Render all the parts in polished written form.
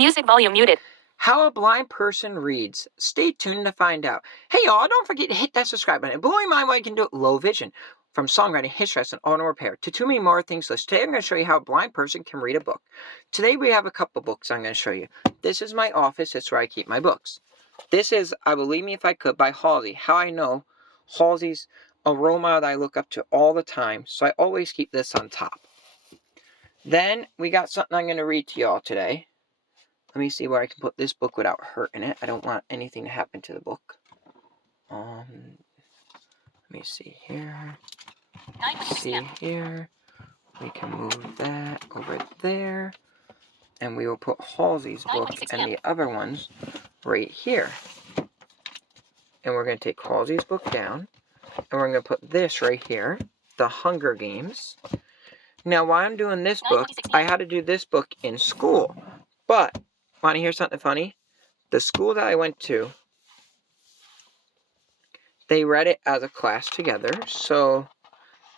Music volume muted. How a blind person reads. Stay tuned to find out. Hey y'all, don't forget to hit that subscribe button. Blowing my mind what I can do it. Low vision. From songwriting, history lesson, auto repair, to too many more things list. Today I'm going to show you how a blind person can read a book. Today we have a couple books I'm going to show you. This is my office. It's where I keep my books. This is I Believe Me If I Could by Halsey. How I know Halsey's a role model that I look up to all the time. So I always keep this on top. Then we got something I'm going to read to y'all today. Let me see where I can put this book without hurting it. I don't want anything to happen to the book. Let me see here. See here. We can move that over there. And we will put Halsey's book and the other ones right here. And we're going to take Halsey's book down. And we're going to put this right here. The Hunger Games. Now, while I'm doing this book, I had to do this book in school. But, want to hear something funny? The school that I went to, they read it as a class together. So,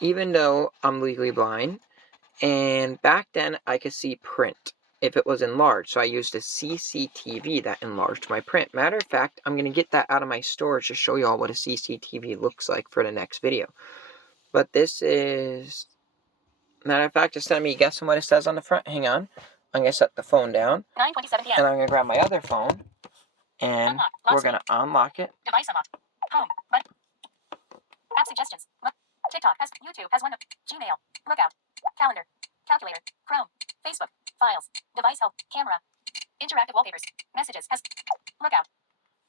even though I'm legally blind, and back then I could see print if it was enlarged. So I used a CCTV that enlarged my print. Matter of fact, I'm going to get that out of my storage to show you all what a CCTV looks like for the next video. But this is... Matter of fact, instead of me guessing what it says on the front, hang on. I'm going to set the phone down. 9:27 p.m. And I'm going to grab my other phone. And we're going to unlock it. Device unlocked. Home. But app suggestions. TikTok has YouTube has one. Gmail. Lookout. Calendar. Calculator. Chrome. Facebook. Files. Device help. Camera. Interactive wallpapers. Messages has. Lookout.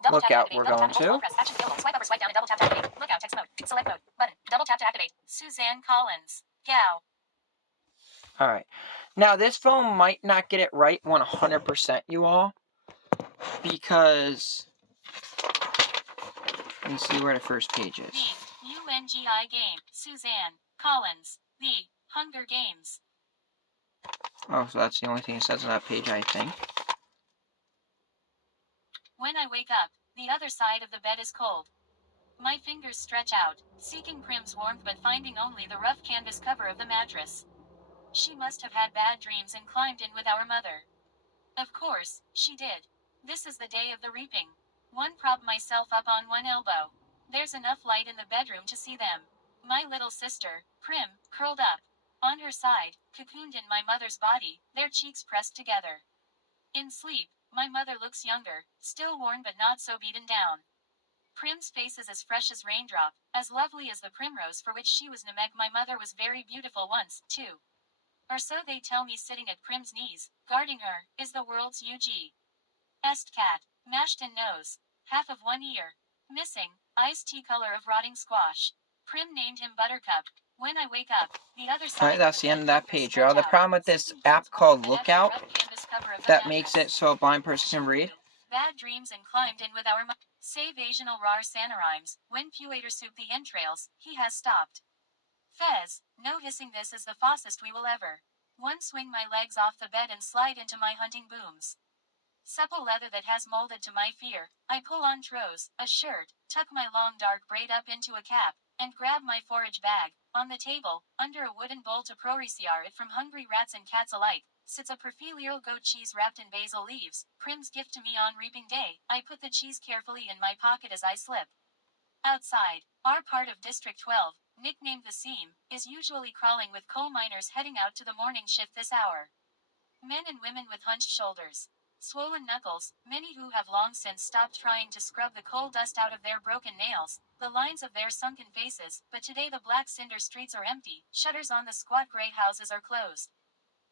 Double tap Lookout to activate. we're Double going tap to to. press action field. Swipe up or swipe down and double tap to activate. Lookout text mode. Select mode. Button. Double tap to activate. Suzanne Collins. Yow. Alright. Now, this phone might not get it right 100%, you all. Because... Let me see where the first page is. The UNGI game. Suzanne Collins. The Hunger Games. Oh, so that's the only thing it says on that page, I think. When I wake up, the other side of the bed is cold. My fingers stretch out, seeking Prim's warmth but finding only the rough canvas cover of the mattress. She must have had bad dreams and climbed in with our mother. Of course, she did. This is the day of the reaping. One prop myself up on one elbow. There's enough light in the bedroom to see them. My little sister, Prim, curled up. On her side, cocooned in my mother's body, their cheeks pressed together. In sleep, my mother looks younger, still worn but not so beaten down. Prim's face is as fresh as raindrop, as lovely as the primrose for which she was named. My mother was very beautiful once, too. Or so they tell me sitting at Prim's knees, guarding her, is the world's Est cat, mashed in nose, half of one ear, missing, iced tea color of rotting squash. Prim named him Buttercup. When I wake up, the other side. Alright, that's the end of that page, y'all. The problem with this app called Lookout, that makes it so a blind person can read. Bad dreams and climbed in with our Save Asianal rar sanarimes, when puator soup the entrails, he has stopped. Fez, no hissing this is the fastest we will ever. One swing my legs off the bed and slide into my hunting booms. Supple leather that has molded to my fear, I pull on trows, a shirt, tuck my long dark braid up into a cap, and grab my forage bag. On the table, under a wooden bowl to proriciar it from hungry rats and cats alike, sits a perfilial goat cheese wrapped in basil leaves, Prim's gift to me on reaping day. I put the cheese carefully in my pocket as I slip. Outside, our part of District 12, nicknamed the Seam, is usually crawling with coal miners heading out to the morning shift this hour. Men and women with hunched shoulders, swollen knuckles, many who have long since stopped trying to scrub the coal dust out of their broken nails, the lines of their sunken faces, but today the black cinder streets are empty, shutters on the squat gray houses are closed.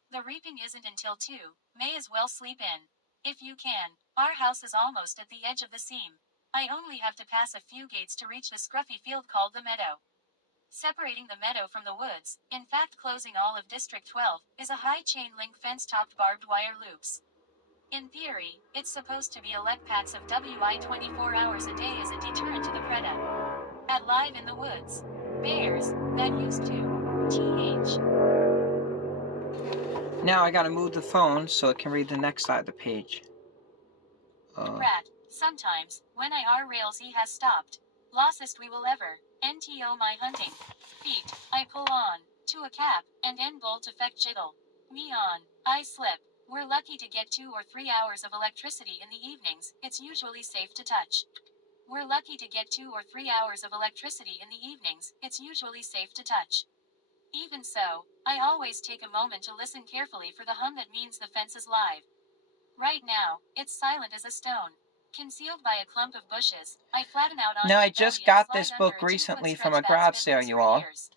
The reaping isn't until 2, may as well sleep in. If you can, our house is almost at the edge of the seam. I only have to pass a few gates to reach the scruffy field called the meadow. Separating the meadow from the woods, in fact closing all of District 12, is a high chain link fence topped barbed wire loops. In theory, it's supposed to be a packs of WI 24 hours a day as a deterrent to the Preda. At Live in the Woods. Bears, that used to. TH. Now I gotta move the phone so it can read the next side of the page. Rat, sometimes, when IR rails he has stopped. Lossest we will ever. NTO my hunting. Feet, I pull on, to a cap, and N bolt effect jiggle. Me on, I slip. We're lucky to get 2 or 3 hours of electricity in the evenings, it's usually safe to touch. We're lucky to get 2 or 3 hours of electricity in the evenings, it's usually safe to touch. Even so, I always take a moment to listen carefully for the hum that means the fence is live. Right now, it's silent as a stone. Concealed by a clump of bushes, I flatten out on Now, my I just belly and got slide this under book a 2-foot recently from stretch a that's garage been sale, loose you for all. years.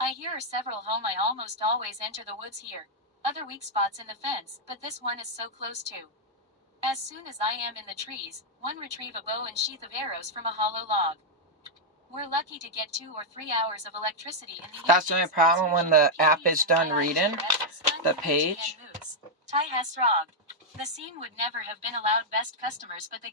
I hear several home. I almost always enter the woods here. Other weak spots in the fence, but this one is so close too. As soon as I am in the trees, one retrieve a bow and sheath of arrows from a hollow log. We're lucky to get 2 or 3 hours of electricity in the That's the only evenings. problem It's when usually the app Canadians is and done Thai reading Stun the Yuchi page. and Moose. Tai has Rog. The scene would never have been allowed best customers, but the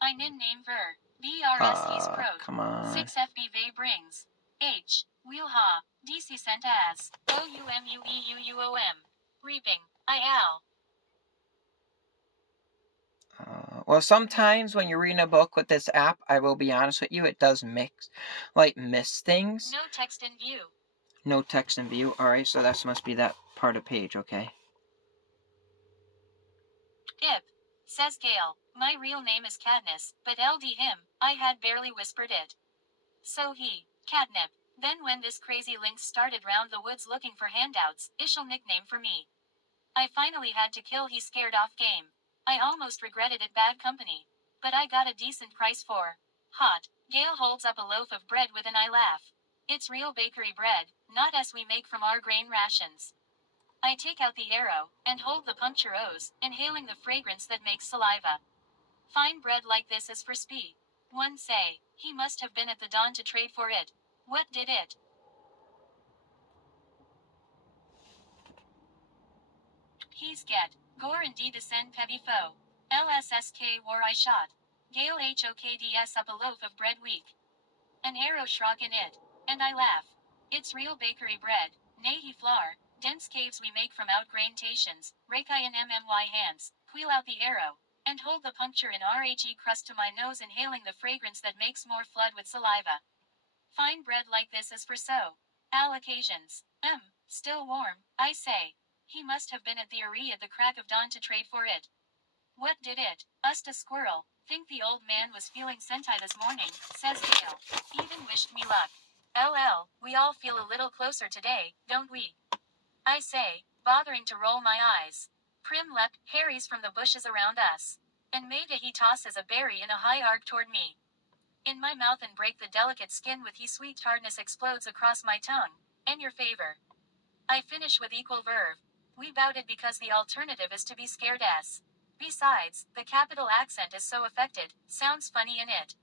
I nin name ver. BRS he's prog. Come on. 6 FB Vey brings. H. Wheel ha. DC sent as. OUMUEUUOM. Reaping. IL. Well, sometimes when you're reading a book with this app, I will be honest with you, it does miss things. No text in view. No text in view. Alright, so that must be that part of page, okay. Ip. Says Gale. My real name is Katniss, but LD him, I had barely whispered it. So he. Catnip. Then when this crazy lynx started round the woods looking for handouts, ish'll nickname for me. I finally had to kill he scared off game. I almost regretted it bad company. But I got a decent price for. Hot. Gale holds up a loaf of bread with an eye laugh. It's real bakery bread, not as we make from our grain rations. I take out the arrow, and hold the puncture O's, inhaling the fragrance that makes saliva. Fine bread like this is for Spee. One say, he must have been at the dawn to trade for it. What did it? He's get. Gore indeed descend pevi foe. LSSK war I shot. Gale HOKDS up a loaf of bread weak. An arrow shrock in it. And I laugh. It's real bakery bread, nay he flour, dense caves we make from outgraintations, rake I in MMY hands, wheel out the arrow, and hold the puncture in RHE crust to my nose inhaling the fragrance that makes more flood with saliva. Fine bread like this is for so. All occasions. Still warm, I say. He must have been at the Aree at the crack of dawn to trade for it. What did it? Us a squirrel. Think the old man was feeling sentai this morning, says Gale. Even wished me luck. LL, we all feel a little closer today, don't we? I say, bothering to roll my eyes. Prim leapt, Harry's from the bushes around us. And Maida he tosses a berry in a high arc toward me. In my mouth and break the delicate skin with he sweet hardness explodes across my tongue. In your favor. I finish with equal verve. We bouted because the alternative is to be scared s. Besides, the capital accent is so affected, sounds funny in it.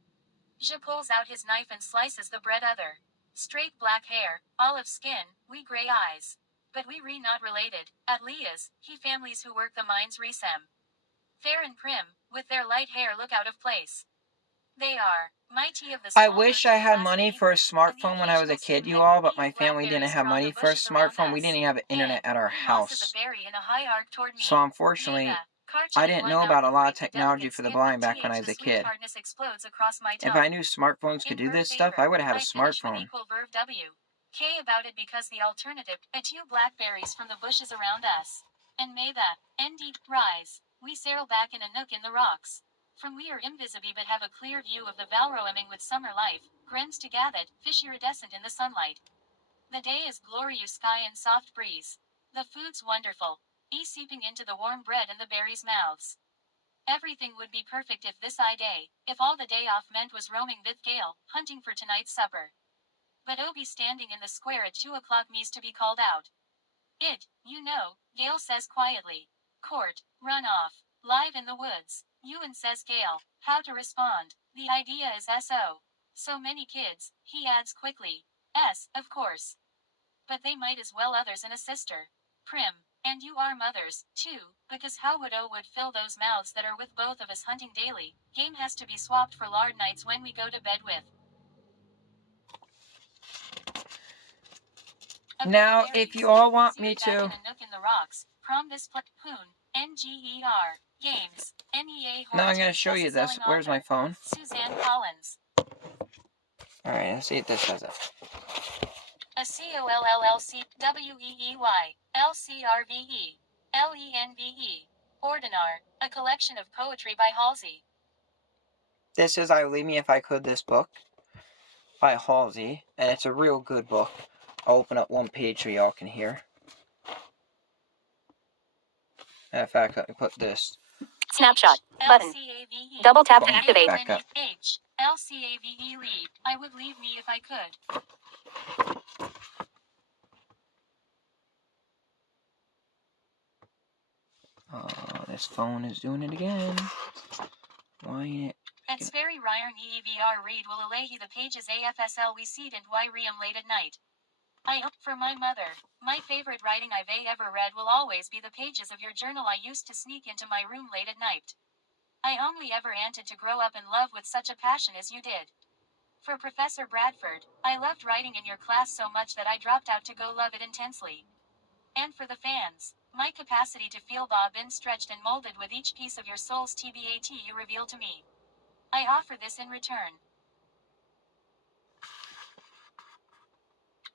Je pulls out his knife and slices the bread other. Straight black hair, olive skin, we gray eyes. But we not related, at Leah's, he families who work the mines resem. Fair and prim, with their light hair look out of place. They are, mighty of the I small wish I had merchant money class for a beneath, smartphone when I was a occasional kid, you Sue all, but Heck, my family didn't blackberries have strong money the for a bushes around smartphone. We us. didn't even have internet at our He tosses house. a berry in a high arc toward me. So unfortunately, Maida, I Karchi didn't one know mouth about a and lot break of the technology delicate for the skin blind with back when I TH was the a sweet kid. hardness explodes across my If tongue. I knew smartphones could In do her this stuff, favor, I would have had a I finish with smartphone. equal verve W. K about it because the alternative, a two blackberries from the bushes around us. And may the, ND, rise. We sail back in a nook in the rocks. From we are invisible but have a clear view of the Valroeming with summer life, grins to gather, fish iridescent in the sunlight. The day is glorious sky and soft breeze. The food's wonderful. Seeping into the warm bread and the berries' mouths. Everything would be perfect if this day, if all the day off meant was roaming with Gale, hunting for tonight's supper. But Obi standing in the square at 2 o'clock means to be called out. Gale says quietly. Court, run off. Live in the woods. Ewan says Gale, how to respond. The idea is SO. So many kids, he adds quickly. Of course. But they might as well others and a sister. Prim. And you are mothers, too, because how would fill those mouths that are with both of us hunting daily? Game has to be swapped for lard nights when we go to bed with. Now, if you all want me to... Back in a nook in the rocks, prom this Poon, NGER, Games, NEA Now I'm going to show you this. Where's my phone? Suzanne Collins. Alright, let's see if this says it. A COLLLCWEEY LCRVE Lenve. Ordinar, a collection of poetry by Halsey. This is I Will Leave Me If I Could, this book by Halsey, and it's a real good book. I'll open up one page so y'all can hear. In fact, let me put this. Snapshot button. Double tap to activate. Back up. LCAVE leave. I would leave me if I could. Oh, this phone is doing it again. Why ain't it? It's very rare EEVR read will allay the pages AFSL we seed and why ream late at night. I hope for my mother. My favorite writing I've ever read will always be the pages of your journal I used to sneak into my room late at night. I only ever wanted to grow up in love with such a passion as you did. For Professor Bradford, I loved writing in your class so much that I dropped out to go love it intensely. And for the fans, my capacity to feel been stretched and molded with each piece of your soul's TBAT you reveal to me. I offer this in return.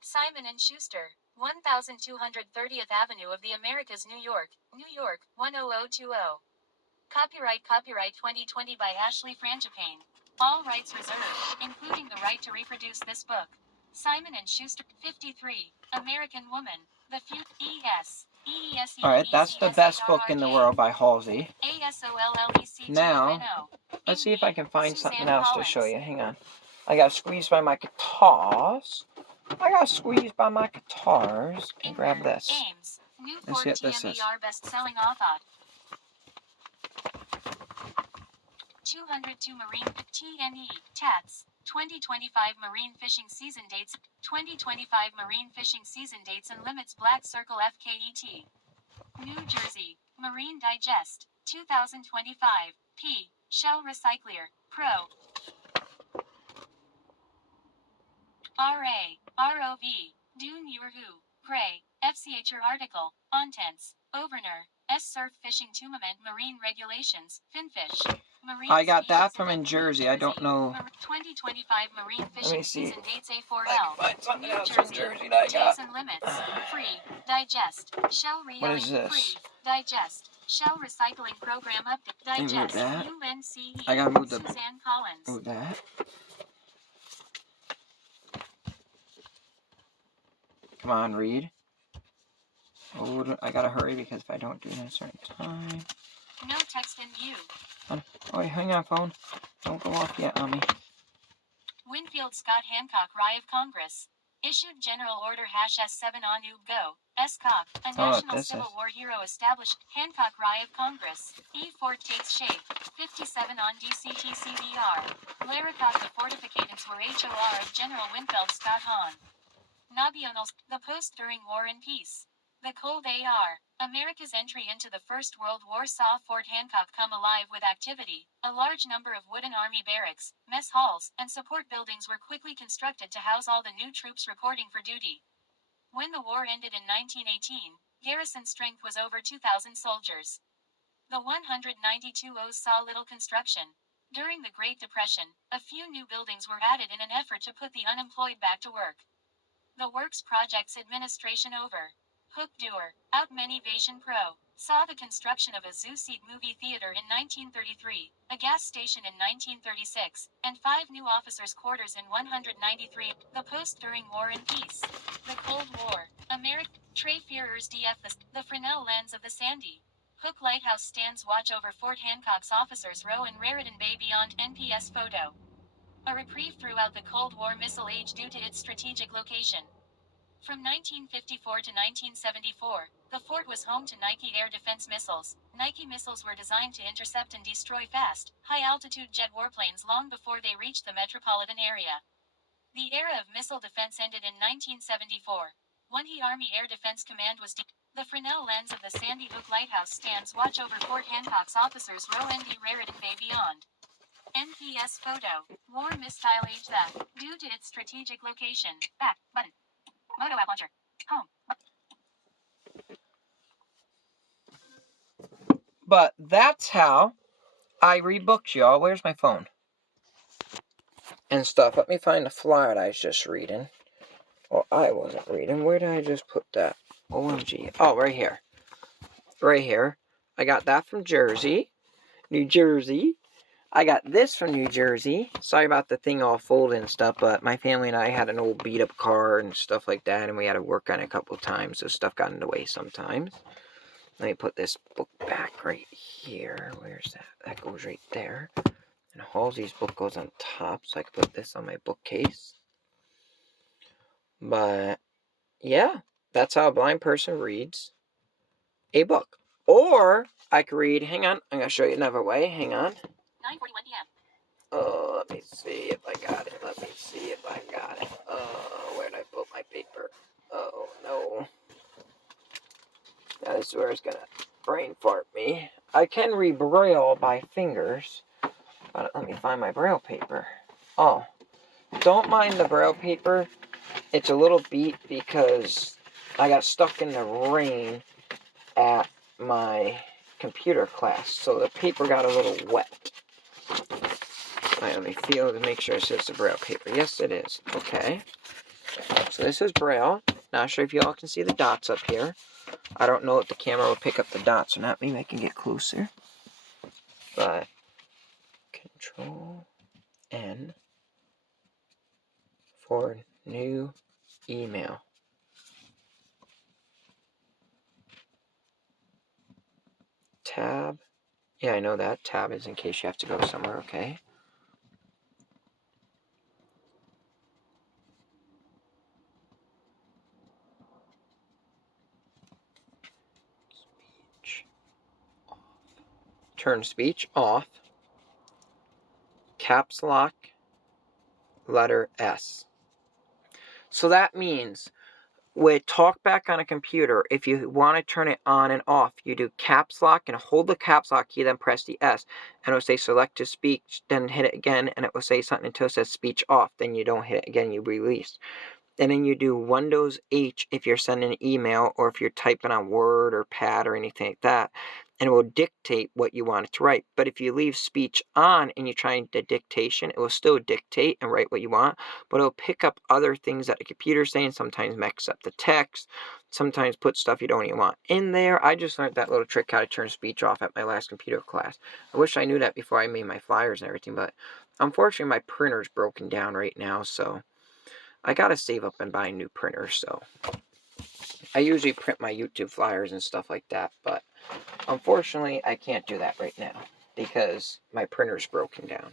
Simon & Schuster, 1230th Avenue of the Americas, New York, 10020. Copyright 2020 by Ashley Frangipane. All rights reserved, including the right to reproduce this book. Simon & Schuster, 53, American Woman, The Few, E.S. Alright, that's the best book in the world by Halsey. Now, let's see if I can find something else to show you. Hang on. I got squeezed by my guitars. And grab this. Let's see what this is. Best-selling author. 202 Marine TNE Tats 2025 Marine Fishing Season Dates 2025 Marine Fishing Season Dates and Limits Black Circle FKET New Jersey Marine Digest 2025 P Shell Recycler Pro RA ROV Dune Yurhu Gray FCHR article Contents Overner S Surf Fishing Tournament Marine Regulations Finfish Marine I got that species from in New Jersey. I don't know. 2025 Marine Let me Fishing see. Season Dates I A4L can find something New else from Jersey that I Days got. and Limits Free Digest Shell What is Reeling this? Free Digest Shell Recycling Program Update Let me move Digest that. UNCE I gotta move the. Suzanne Collins Move that. Come on, read. Oh, I gotta hurry because if I don't do it at a certain time. No text in view. Oh, wait, hang on, phone. Don't go off yet on me. Winfield Scott Hancock Rye of Congress. Issued General Order #S7 on Go. SCOP, a national Civil War hero established. Hancock Rye of Congress. E4 takes shape. 57 on DCTCBR. Laricot the fortifications were HOR of General Winfield Scott Hahn. Nabionals, the post during War and Peace. The Cold AR. America's entry into the First World War saw Fort Hancock come alive with activity. A large number of wooden army barracks, mess halls, and support buildings were quickly constructed to house all the new troops reporting for duty. When the war ended in 1918, garrison strength was over 2,000 soldiers. The 192 O's saw little construction. During the Great Depression, a few new buildings were added in an effort to put the unemployed back to work. The Works Projects Administration over. Hook Doer, Out Menivation Pro, saw the construction of a Zoo-seat movie theater in 1933, a gas station in 1936, and 5 new officers' quarters in 193. The post during War and Peace. The Cold War. Trey Fearers DF the Fresnel Lands of the Sandy. Hook Lighthouse stands watch over Fort Hancock's Officers Row and Raritan Bay beyond NPS photo. A reprieve throughout the Cold War missile age due to its strategic location. From 1954 to 1974, the fort was home to Nike air defense missiles. Nike missiles were designed to intercept and destroy fast, high-altitude jet warplanes long before they reached the metropolitan area. The era of missile defense ended in 1974. When the Army Air Defense Command was the Fresnel Lands of the Sandy Hook Lighthouse stands watch over Fort Hancock's Officers Row and Raritan Bay beyond. NPS photo. War missile age that, due to its strategic location. Back button. Moto app launcher. Home. But that's how I read books, y'all. Where's my phone? And stuff. Let me find the flyer that I was just reading. Well, I wasn't reading. Where did I just put that? OMG. Oh, right here. right here. I got that from Jersey. New Jersey. I got this from New Jersey. Sorry about the thing all folded and stuff, but my family and I had an old beat up car and stuff like that, and we had to work on it a couple of times, so stuff got in the way sometimes. Let me put this book back right here. Where's that? That goes right there. And Halsey's book goes on top, so I can put this on my bookcase. But, yeah, that's how a blind person reads a book. Or I could read, hang on, I'm going to show you another way. Hang on. 9:41 p.m. Oh, let me see if I got it. Let me see if I got it. Oh, where'd I put my paper? Oh, no. Now this is where it's going to brain fart me. I can read Braille by fingers. But let me find my Braille paper. Oh, don't mind the Braille paper. It's a little beat because I got stuck in the rain at my computer class, so the paper got a little wet. Alright, let me feel to make sure it says the Braille paper. Yes, it is. Okay. So this is Braille. Not sure if you all can see the dots up here. I don't know if the camera will pick up the dots or not. Maybe I can get closer. But Control N for new email. Tab. Yeah, I know that. Tab is in case you have to go somewhere, okay? Speech off. Turn speech off. Caps lock. Letter S. So that means with TalkBack on a computer, if you want to turn it on and off, you do caps lock and hold the caps lock key, then press the S. And it will say select to speech, then hit it again, and it will say something until it says speech off. Then you don't hit it again, you release. And then you do Windows H if you're sending an email or if you're typing on Word or Pad or anything like that. And it will dictate what you want it to write. But if you leave speech on and you try the dictation, it will still dictate and write what you want. But it'll pick up other things that the computer's saying, sometimes mix up the text, sometimes put stuff you don't even want in there. I just learned that little trick how to turn speech off at my last computer class. I wish I knew that before I made my flyers and everything. But unfortunately, my printer's broken down right now, so I gotta save up and buy a new printer, so I usually print my YouTube flyers and stuff like that, but unfortunately I can't do that right now because my printer's broken down.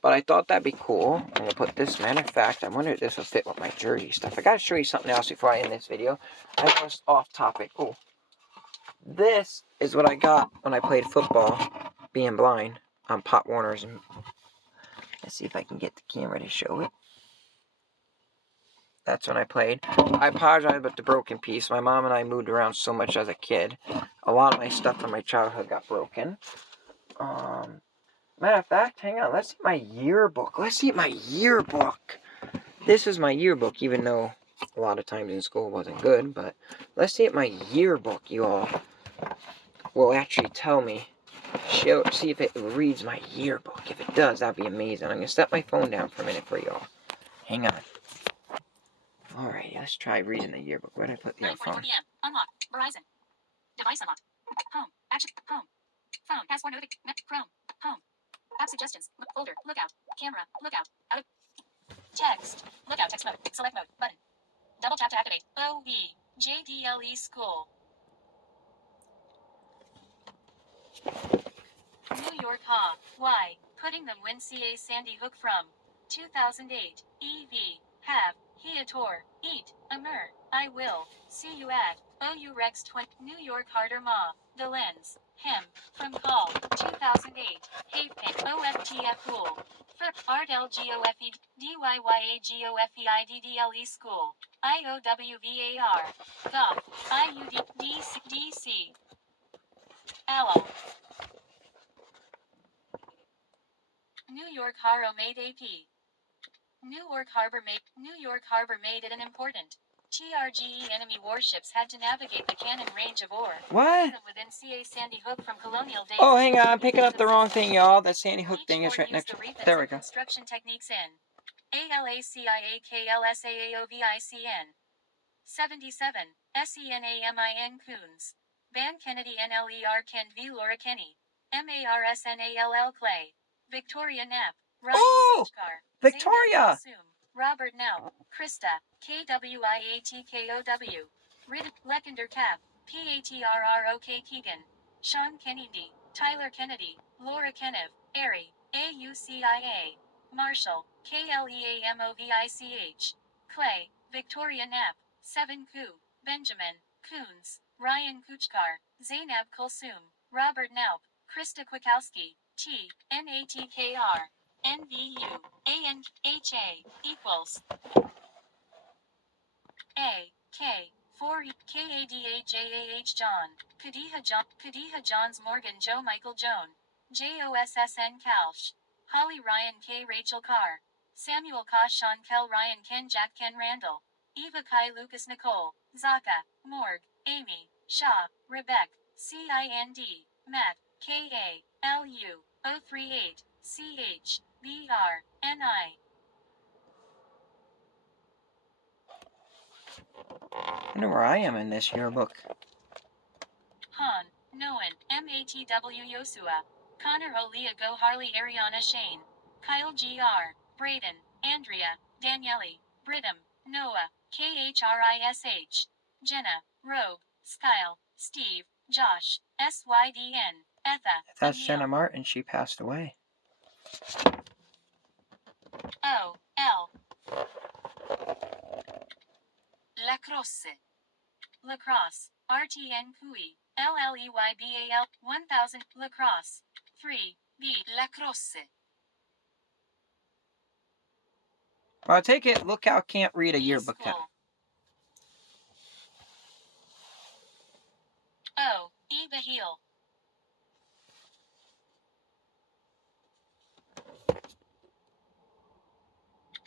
But I thought that'd be cool. I'm gonna put this, matter of fact, I wonder if this will fit with my Jersey stuff. I gotta show you something else before I end this video. I know it's off topic. Oh, this is what I got when I played football, being blind, on Pop Warner's. And let's see if I can get the camera to show it. That's when I played. I apologize about the broken piece. My mom and I moved around so much as a kid. A lot of my stuff from my childhood got broken. Matter of fact, hang on. Let's see my yearbook. Let's see my yearbook. This is my yearbook, even though a lot of times in school wasn't good. But let's see if my yearbook, you all, will actually tell me. See if it reads my yearbook. If it does, that'd be amazing. I'm going to set my phone down for a minute for y'all. Hang on. Alright, let's try reading the yearbook. Where did I put the 9:44 phone? p.m. Unlock. Verizon. Device unlocked. Home. Action. Home. Phone. Password notification. Chrome. Home. App suggestions. Folder. Lookout. Camera. Lookout. Out of text. Lookout. Text mode. Select mode. Button. Double tap to activate. OE. JDLE School. New York Ha. Y. Putting them when CA Sandy Hook from 2008. EV. Have. Heator. Eat. Amur. I will. See you at OU Rex 20. New York Harder Ma. The Lens. Him. From Call. 2008. Hate Pin. OFTF Pool. For Art LGOFE. DYYAGOFEIDDLE School. IOWVAR. Goth. IUD. DC. Aloe. New York Harbor made AP. New York Harbor made it an important. TRGE enemy warships had to navigate the cannon range of ore. What? Within CA Sandy Hook from colonial days. Oh, hang on. I'm picking up the wrong thing, y'all. That Sandy Hook thing is right next to it. There we go. Construction techniques in ALACIAKLSAAOVICN 77 SENAMIN Coons Ban Kennedy NLER Ken V Laura Kenny. MARSNALL Clay. Victoria Knapp. Ryan Oh! Kuchkar. Victoria! Zainab Kulsum. Robert Now. Krista. KWIATKOW. Lekender Cap. PATRROK Keegan. Sean Kennedy. Tyler Kennedy. Laura Kenev. Ari. AUCIA. Marshall. KLEAMOVICH. Clay. Victoria Knapp. Seven Koo. Benjamin. Coons. Ryan Kuchkar. Zainab Kulsum. Robert Naup. Krista Kwikowski. T. NATKR. NVU. ANHA. Equals. A. K. 4 KADAJAH John. Kadiha Johns Morgan Joe Michael Joan. JOSSN Kalsh. Holly Ryan K. Rachel Carr. Samuel Kosh Sean Kel Ryan Ken Jack Ken Randall. Eva Kai Lucas Nicole. Zaka. Morg. Amy. Shaw. Rebecca. CIND. Matt. KA. LU. 038. CH. BR. NI. I know where I am in this yearbook. Han, Noan, MATW Yosua, Connor Olia Go Harley Ariana Shane, Kyle GR, Braden, Andrea, Daniele, Bridham, Noah, KHRISH, Jenna, Rogue, Skyle, Steve, Josh, SYDN, Etha, That's Emil. Jenna Martin. She passed away. O, L. Lacrosse. Lacrosse. RTN Cui. LLEYBAL. 1000. Lacrosse. 3. B. Lacrosse. Well, I take it Lookout can't read a yearbook. School. O. E. Bahil.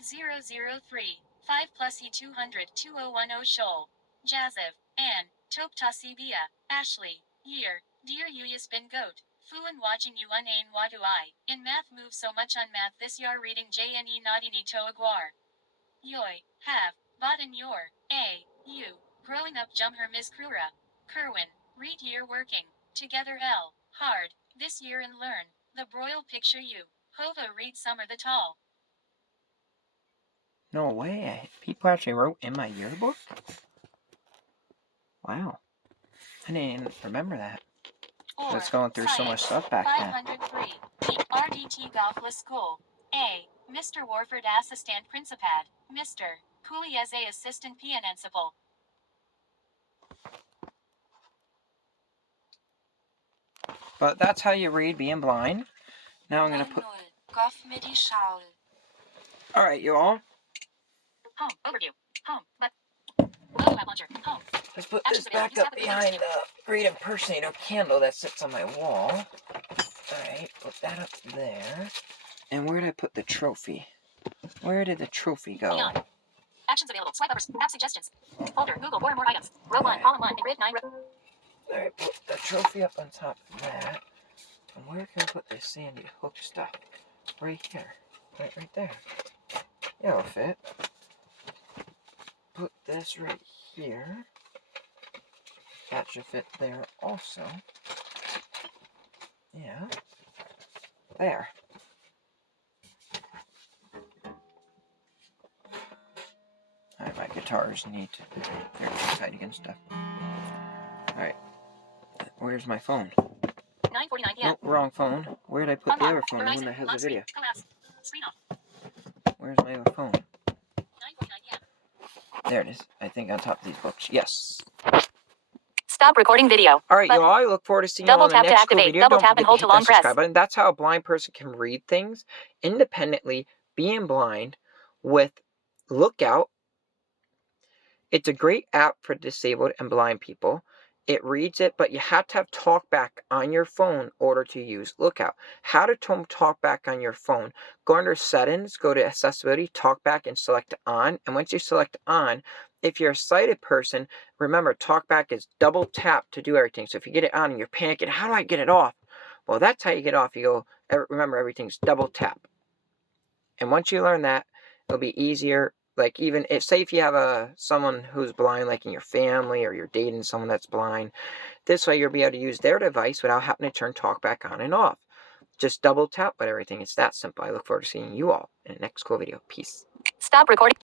Zero 3. 5 plus E 200 2010 Shoal. Jazev. Ann. Toptasibia. Ashley. Year. Dear Uyus bin Goat. Fuan watching you unain wadu I. In math move so much on math this year reading JNE Nadini to Aguar. Yoy. Have. Botan your. A. U. Growing up Jumher Ms. Krura. Kerwin. Read year working. Together L. Hard. This year and learn. The broil picture you. Hova read summer the tall. No way. People actually wrote in my yearbook? Wow. I didn't even remember that. Or, It's going through so much stuff back then. 503. RDT Golfless School. A. Mr. Warford Assistant Principad. Mr. Pugliese Assistant Pianensipal. But that's how you read being blind. Now I'm going to put... Golf MIDI Shawl. Alright, you all. Home. Overview. Home. But. Mobile app launcher. Home. Let's put this back up behind the Great Impersonator candle that sits on my wall. Alright, put that up there. And where did I put the trophy? Where did the trophy go? Beyond. Actions available. Swipe uppers. App suggestions. Folder. Google. More items. Row 1. Column 1. Grid 9. Alright, put the trophy up on top of that. And where can I put this Sandy Hook stuff? Right here. Right there. That'll fit. Put this right here. That should fit there also. Yeah. There. Alright, my guitars need to... They're too tight against stuff. Alright. Where's my phone? 9:49 p.m. Nope, wrong phone. Where did I put the other phone? The one that has the video. Where's my other phone? 9:49 p.m. There it is. I think on top of these books. Yes. Stop recording video. Alright, Button. y'all. I look forward to seeing you Double all in the tap to next cool activate. video. Double Don't tap forget and hold to to hit that long press. subscribe button. That's how a blind person can read things independently, being blind, with Lookout. It's a great app for disabled and blind people. It reads it, but you have to have TalkBack on your phone in order to use Lookout. How to turn TalkBack on your phone? Go under Settings, go to Accessibility, TalkBack, and select On. And once you select On, if you're a sighted person, remember TalkBack is double tap to do everything. So if you get it on and you're panicking, how do I get it off? Well, that's how you get off. You go, remember everything's double tap. And once you learn that, it'll be easier Like, even if, say if you have someone who's blind, like in your family, or you're dating someone that's blind, this way you'll be able to use their device without having to turn TalkBack on and off. Just double tap with everything. It's that simple. I look forward to seeing you all in the next cool video. Peace. Stop recording.